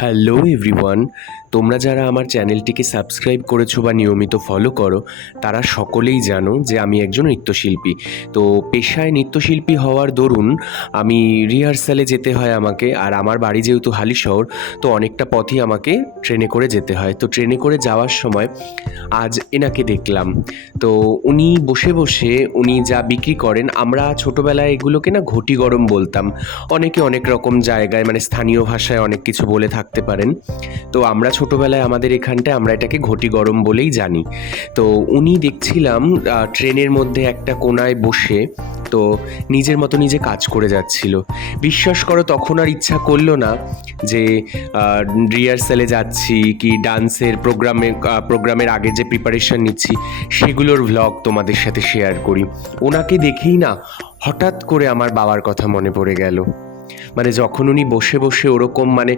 Hello everyone, তোমরা যারা আমার চ্যানেলটিকে সাবস্ক্রাইব করেছো বা নিয়মিত ফলো করো তারা সকলেই জানো যে আমি একজন নৃত্যশিল্পী। তো পেশায় নৃত্যশিল্পী হওয়ার দরুন আমি রিহার্সালে যেতে হয় আমাকে, আর আমার বাড়ি যেহেতু হালিশহর, তো অনেকটা পথই আমাকে ট্রেনে করে যেতে হয়। তো ট্রেনে করে যাওয়ার সময় আজ এনাকে দেখলাম। তো উনি বসে বসে উনি যা বিক্রি করেন, আমরা ছোটোবেলায় এগুলোকে না ঘটি গরম বলতাম। অনেকে অনেক রকম জায়গায় মানে স্থানীয় ভাষায় অনেক কিছু বলে থাকতে পারেন। তো আমরা ছোটোবেলায় আমাদের এখানটায় আমরা এটাকে ঘটি গরম বলেই জানি। তো উনি দেখছিলাম ট্রেনের মধ্যে একটা কোনায় বসে তো নিজের মতো নিজে কাজ করে যাচ্ছিল। বিশ্বাস করো, তখন আর ইচ্ছা করলো না যে রিহার্সালে যাচ্ছি কি ডান্সের প্রোগ্রামের আগে যে প্রিপারেশন নিচ্ছি সেগুলোর ভ্লগ তোমাদের সাথে শেয়ার করি। ওনাকে দেখেই না হঠাৎ করে আমার বাবার কথা মনে পড়ে গেল। মানে যখন উনি বসে বসে ওরকম মানে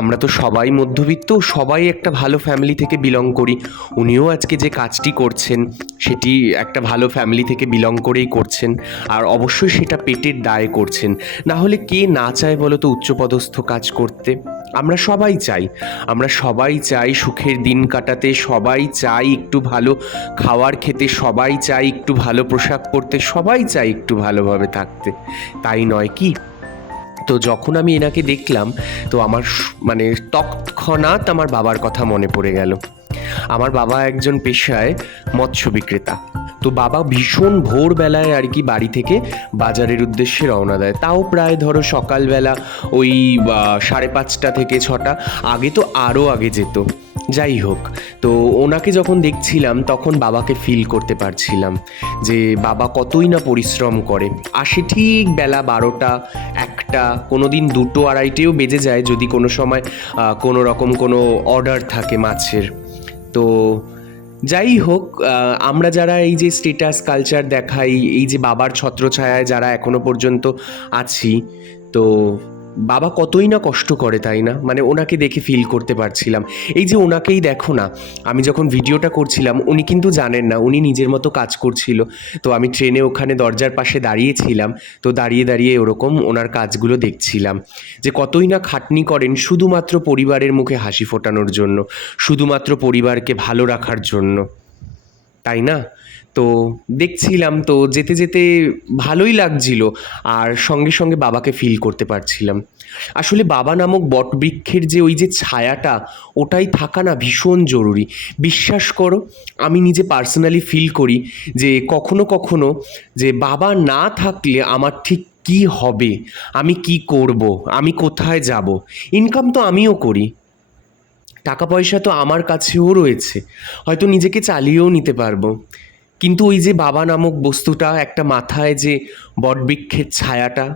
আমরা তো সবাই মধ্যবিত্ত, সবাই একটা ভালো ফ্যামিলি থেকে বিলং করি। উনিও আজকে যে কাজটি করছেন সেটি একটা ভালো ফ্যামিলি থেকে বিলং করেই করছেন, আর অবশ্যই সেটা পেটের দায়ে করছেন। না হলে কে না চায় বলো তো উচ্চপদস্থ কাজ করতে? আমরা সবাই চাই, আমরা সবাই চাই সুখের দিন কাটাতে, সবাই চাই একটু ভালো খাওয়ার খেতে, সবাই চাই একটু ভালো পোশাক পরতে, সবাই চাই একটু ভালোভাবে থাকতে, তাই নয় কি? তো যখন আমি এনাকে দেখলাম তো আমার মানে তৎক্ষণাৎ আমার বাবার কথা মনে পড়ে গেল। আমার বাবা একজন পেশায় মৎস্য বিক্রেতা। তো বাবা ভীষণ ভোরবেলায় আর কি বাড়ি থেকে বাজারের উদ্দেশ্যে রওনা দেয়, তাও প্রায় ধরো সকালবেলা ওই 5:30 থেকে 6টা, আগে তো আরও আগে যেত। যাই হোক, তো ওনাকে যখন দেখছিলাম তখন বাবাকে ফিল করতে পারছিলাম যে বাবা কতই না পরিশ্রম করে। আসে ঠিক বেলা 12টা, 1টা, কোনো দিন 2টো, 2:30ও বেজে যায় যদি কোনো সময় কোনো রকম কোনো অর্ডার থাকে মাছের। তো যাই হোক, আমরা যারা এই যে স্টেটাস কালচার দেখাই, এই যে বাবার ছত্রছায়ায় যারা এখনো পর্যন্ত আছি, তো বাবা কতই না কষ্ট করে, তাই না? মানে ওনাকে দেখে ফিল করতে পারছিলাম। এই যে ওনাকেই দেখো না, আমি যখন ভিডিওটা করছিলাম উনি কিন্তু জানেন না, উনি নিজের মতো কাজ করছিল। তো আমি ট্রেনে ওখানে দরজার পাশে দাঁড়িয়েছিলাম, তো দাঁড়িয়ে দাঁড়িয়ে ওরকম ওনার কাজগুলো দেখছিলাম যে কতই না খাটনি করেন শুধুমাত্র পরিবারের মুখে হাসি ফোটানোর জন্য, শুধুমাত্র পরিবারকে ভালো রাখার জন্য, তাই না? তো দেখছিলাম, তো যেতে যেতে ভালোই লাগছিল, আর সঙ্গে সঙ্গে বাবাকে ফিল করতে পারছিলাম। আসলে বাবা নামক বটবৃক্ষের যে ওই যে ছায়াটা, ওটাই থাকা না ভীষণ জরুরি। বিশ্বাস করো, আমি নিজে পার্সোনালি ফিল করি যে কখনো কখনো যে বাবা না থাকলে আমার ঠিক কি হবে, আমি কি করব, আমি কোথায় যাব। ইনকাম তো আমিও করি, টাকা পয়সা তো আমার কাছেও রয়েছে, হয়তো নিজেকে চালিয়েও নিতে পারবো, কিন্তু ওই যে বাবা নামক বস্তুটা, একটা মাথায় যে বটবৃক্ষের ছায়াটা,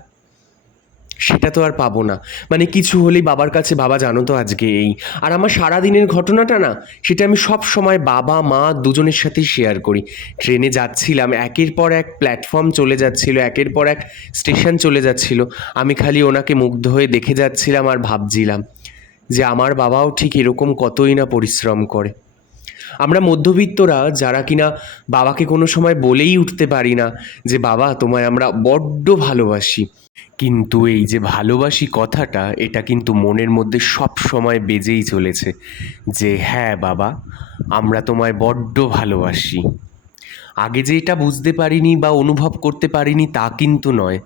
সেটা তো আর পাবো না। মানে কিছু হলেই বাবার কাছে, বাবা জানো তো আজকে এই, আর আমার সারাদিনের ঘটনাটা না, সেটা আমি সব সময় বাবা মা দুজনের সাথেই শেয়ার করি। ট্রেনে যাচ্ছিলাম, একের পর এক প্ল্যাটফর্ম চলে যাচ্ছিল, একের পর এক স্টেশন চলে যাচ্ছিল, আমি খালি ওনাকে মুগ্ধ হয়ে দেখে যাচ্ছিলাম আর ভাবছিলাম যে আমার বাবাও ঠিক এরকম কতই না পরিশ্রম করে। আমরা মধ্যবিত্তরা যারা কিনা বাবাকে কোনো সময় বলেই উঠতে পারি না যে বাবা তোমায় আমরা বড্ড ভালোবাসি, কিন্তু এই যে ভালোবাসি কথাটা, এটা কিন্তু মনের মধ্যে সব সময় বেজেই চলেছে যে হ্যাঁ বাবা, আমরা তোমায় বড্ড ভালোবাসি। আগে যে এটা বুঝতে পারিনি বা অনুভব করতে পারিনি তা কিন্তু নয়,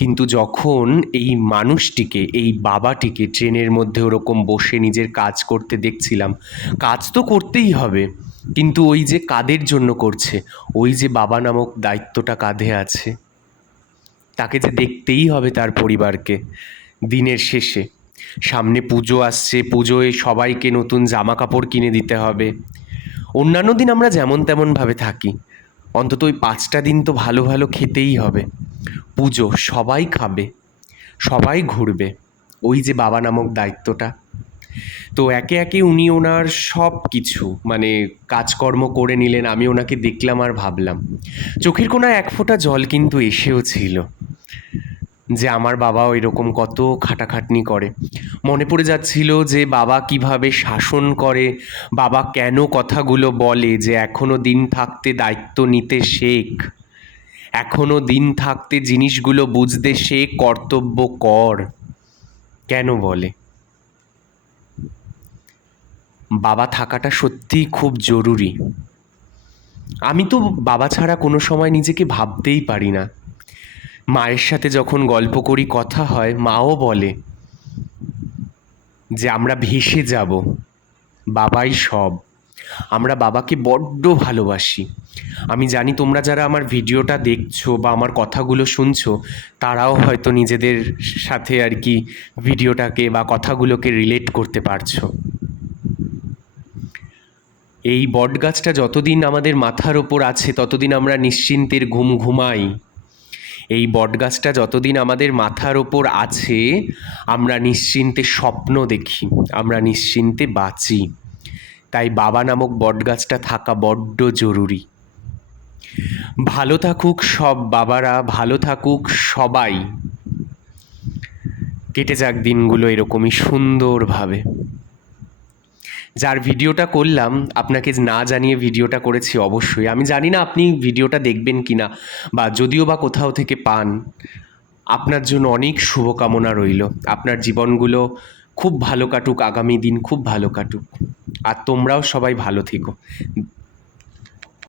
কিন্তু যখন এই মানুষটিকে, এই বাবাটিকে ট্রেনের মধ্যে ওরকম বসে নিজের কাজ করতে দেখছিলাম, কাজ তো করতেই হবে, কিন্তু ওই যে কাদের জন্য করছে, ওই যে বাবা নামক দায়িত্বটা কাঁধে আছে, তাকে যে দেখতেই হবে তার পরিবারকে। দিনের শেষে সামনে পুজো আসছে, পুজোয় সবাইকে নতুন জামা কাপড় কিনে দিতে হবে। অন্যান্য দিন আমরা যেমন তেমনভাবে থাকি, অন্তত ওই 5টা দিন তো ভালো ভালো খেতেই হবে। পুজো সবাই খাবে, সবাই ঘুরবে, ওই যে বাবা নামক দায়িত্বটা। তো একে একে উনি ওনার সব কিছু মানে কাজকর্ম করে নিলেন, আমি ওনাকে দেখলাম আর ভাবলাম, চোখের কোণায় এক ফোঁটা জল কিন্তু এসেও ছিল যে আমার বাবাও এরকম কত খাটাখাটনি করে। মনে পড়ে যাচ্ছিল যে বাবা কিভাবে শাসন করে, বাবা কেন কথাগুলো বলে যে এখনো দিন থাকতে দায়িত্ব নিতে শেখ, এখনো দিন থাকতে জিনিসগুলো বুঝতে শেখ, কর্তব্য কর, কেন বলে? বাবা থাকাটা সত্যিই খুব জরুরি। আমি তো বাবা ছাড়া কোনো সময় নিজেকে ভাবতেই পারি না। মায়ের সাথে যখন গল্প করি, কথা হয়, মাও বলে যে আমরা ভেসে যাব, বাবাই সব। আমরা বাবাকে বড্ড ভালোবাসি। আমি জানি তোমরা যারা আমার ভিডিওটা দেখছো বা আমার কথাগুলো শুনছো, তারাও হয়তো নিজেদের সাথে আর কি ভিডিওটাকে বা কথাগুলোকে রিলেট করতে পারছো। এই বটগাছটা যতদিন আমাদের মাথার ওপর আছে ততদিন আমরা নিশ্চিন্তের ঘুম ঘুমাই। এই বটগাছটা যতদিন আমাদের মাথার ওপর আছে আমরা নিশ্চিন্তে স্বপ্ন দেখি, আমরা নিশ্চিন্তে বাঁচি। তাই বাবা নামক বটগাছটা থাকা বড্ড জরুরি। ভালো থাকুক সব বাবারা, ভালো থাকুক সবাই। কেটে যাক দিনগুলো এরকমই সুন্দরভাবে। যার ভিডিওটা করলাম আপনাকে না জানিয়ে ভিডিওটা করেছি অবশ্যই। আমি জানি না আপনি ভিডিওটা দেখবেন কি না, বা যদিও বা কোথাও থেকে পান, আপনার জন্য অনেক শুভকামনা রইল। আপনার জীবনগুলো খুব ভালো কাটুক, আগামী দিন খুব ভালো কাটুক। আর তোমরাও সবাই ভালো থেকো।